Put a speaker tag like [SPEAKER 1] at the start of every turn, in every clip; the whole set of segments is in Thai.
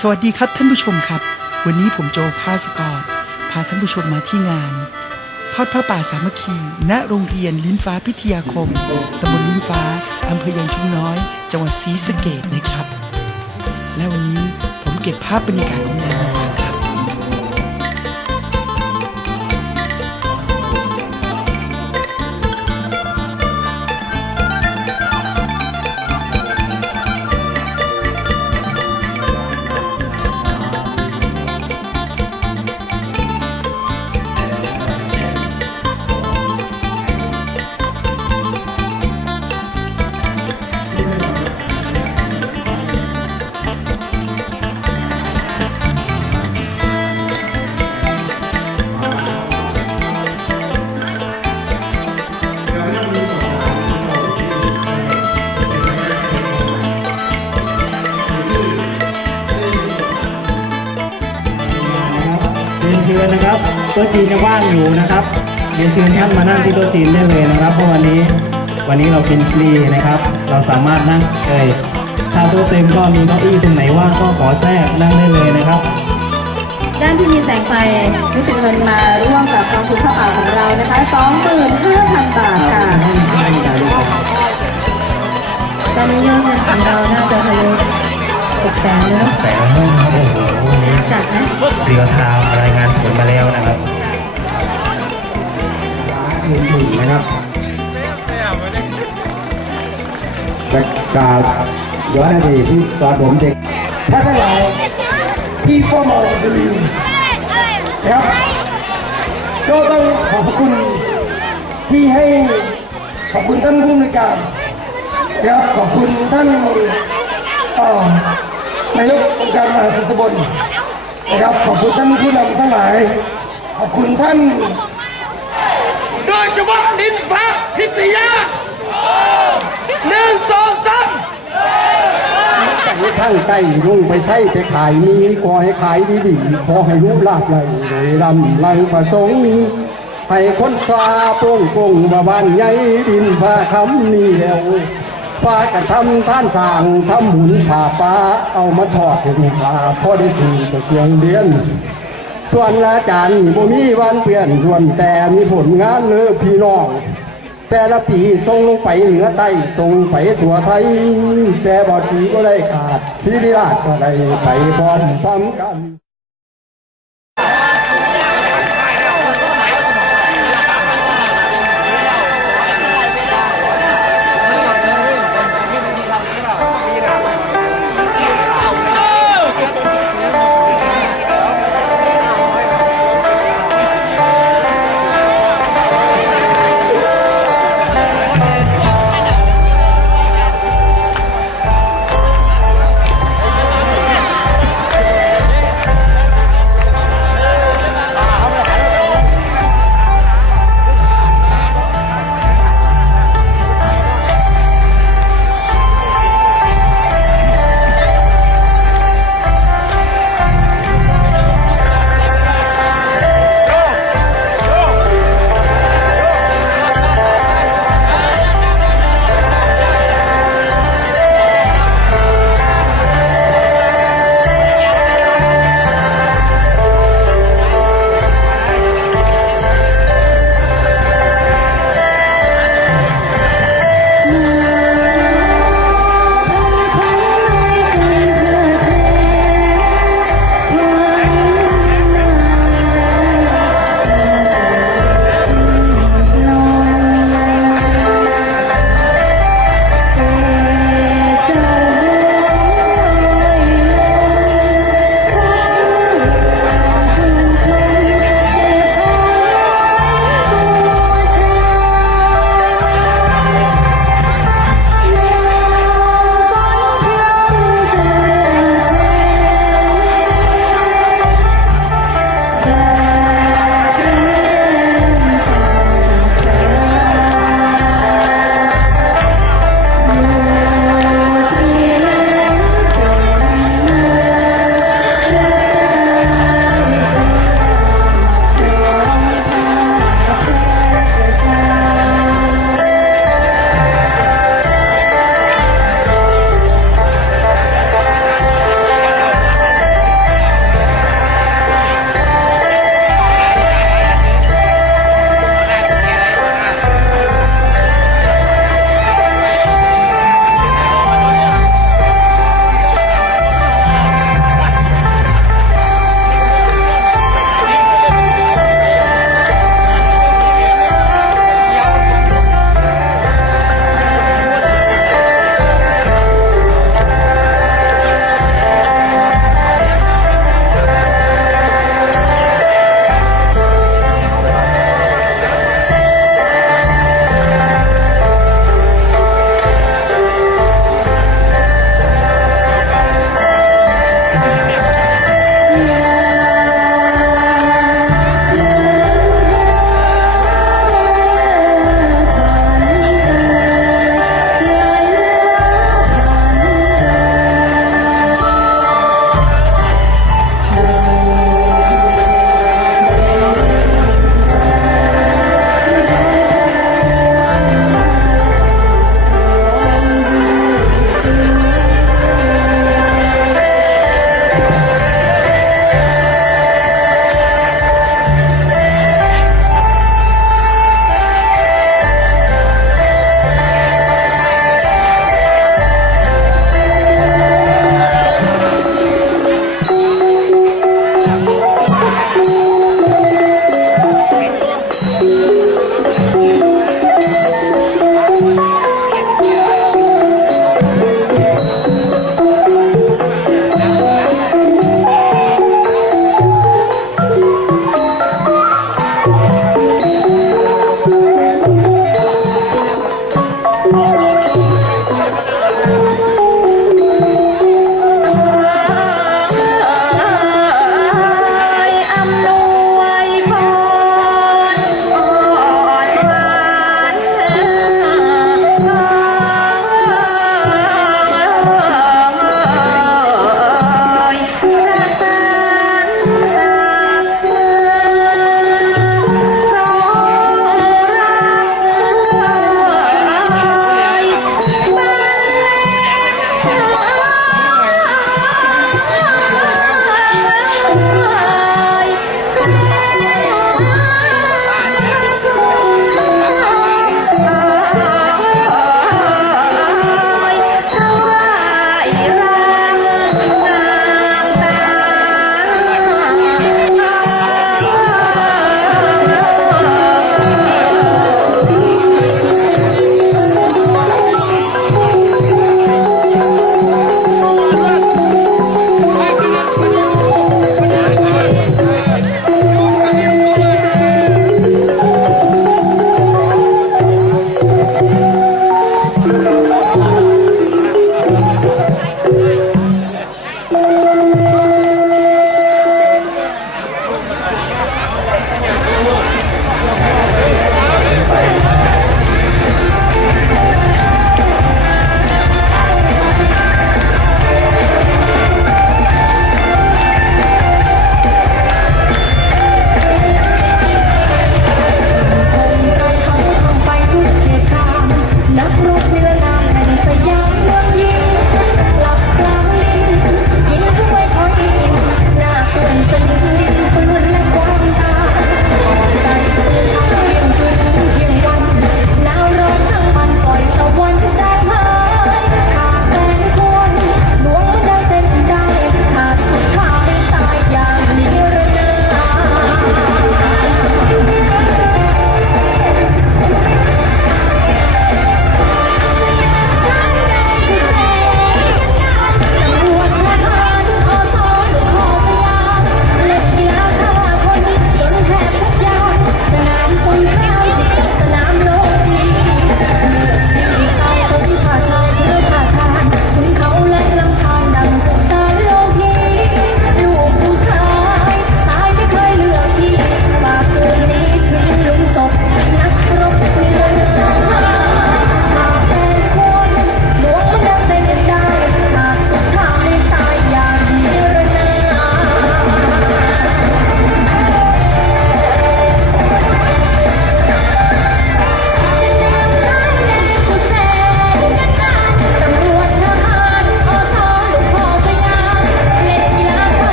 [SPEAKER 1] สวัสดีครับท่านผู้ชมครับ วันนี้ผมโจภาสกรพาท่านผู้ชมมาที่งาน ทอดพระป่าสามัคคี ณโรงเรียนลิ้นฟ้าพิทยาคมตำบลลิ้นฟ้าอำเภอยางชุมน้อย จังหวัดศรีสะเกดนะครับ และวันนี้ผมเก็บภาพบรรยากาศ
[SPEAKER 2] โต๊ะจีนยังว่างอยู่นะครับเรียนเชิญท่านมานั่งที่โต๊ะจีนได้เลยนะครับ เพราะวันนี้วันนี้เรากินฟรีนะครับ เราสามารถนั่งเลยถ้าโต๊ะเต็มก็มีเก้าอี้ตรงไหนว่างก็ขอแทรกนั่งได้เลยนะครับ
[SPEAKER 3] ด้านที่มีแสงไฟรู้สึกเงินมาร่วมกับกองทุนข้าวเปล่าของเรานะคะ25,000 บาทค่ะตอนนี้ยอดเงินของเราน่าจะทะลุ6แสนแล้วเนอะ
[SPEAKER 2] แสงห้องครับโอ้โหวันนี้
[SPEAKER 3] จัดนะ
[SPEAKER 2] เรียวทาว
[SPEAKER 4] กาวย้อนอดีตที่ตอนผมเด็ก ถ้าทั้งหลายที่เฝ้ามองดูอยู่นะครับก็ต้องขอบคุณที่ให้ขอบคุณท่านผู้ในการนะครับขอบคุณท่านนายกองค์การมหาสิทธิบนนะครับขอบคุณท่านผู้นำทั้งหลาย ขอบคุณท่านโดยเฉพาะดินฟ้าพิทยาหนึ่งสองส ทั้งใต้รุ่งไปไทยไปขายมีขอให้ขายดีดีๆขอให้รู้ลาบไหลโดยลำไหลประสงค์ให้คนซาโป่งโป่งมาบ้านใหญ่ดินฟ้าคำนี้แล้วฟ้ากระทำท่านสร้างทำหมุนผ่าป้าเอามาทอดให้ลูกาพ่อได้ถือตะเกียงเดียนส่วนอาจารย์นี่บ่มีวันเปลี่ยนส่วนแต่มีผลงานเลิกพี่น้อง แต่ละปีทรงลงไปเหนือใต้ทรงไปตัวไทย แต่บอดีก็ได้ขาดศิริราชก็ได้ไปพร้อมทำกั
[SPEAKER 1] น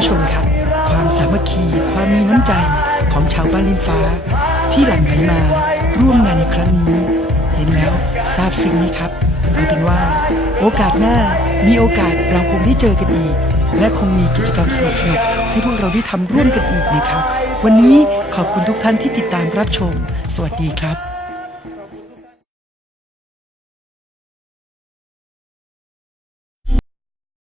[SPEAKER 1] ผู้ชมครับ ความสามัคคีความมีน้ำใจของชาวบ้านลินฟ้า ที่หลั่งไหลมาร่วมงานในครั้งนี้ เห็นแล้วซาบซึ้งไหมครับเอาเป็นว่า โอกาสหน้ามีโอกาสเราคงได้เจอกันอีก และคงมีกิจกรรมสนุกๆให้พวกเราได้ทำร่วมกันอีกนะครับ วันนี้ขอบคุณทุกท่านที่ติดตามรับชม สวัสดีครับ